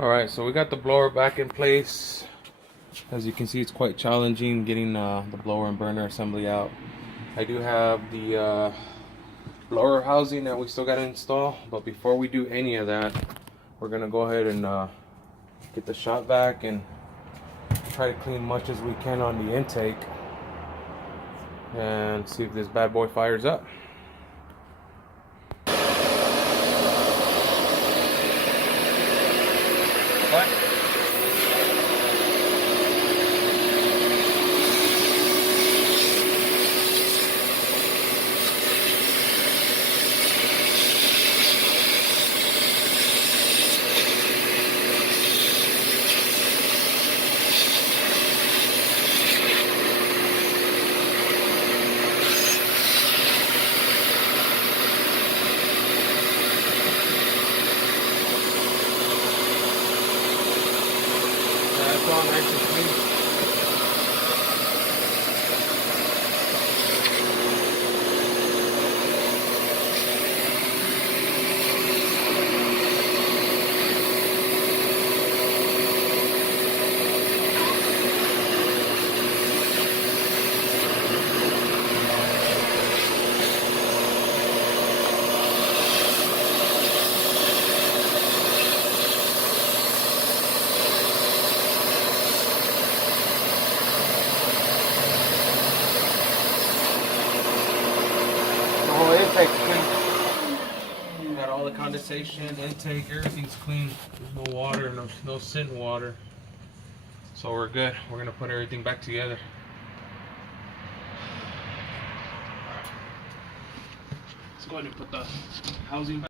Alright, so we got the blower back in place. As you can see, it's quite challenging getting the blower and burner assembly out. I do have the blower housing that we still got to install, but before we do any of that, we're going to go ahead and get the shop vac and try to clean much as we can on the intake and see if this bad boy fires up. What? That's all nice and clean. Intake's clean. Got all the condensation, intake, everything's clean. There's no water, no sitting water. So we're good. We're gonna put everything back together. Let's go ahead and put the housing back.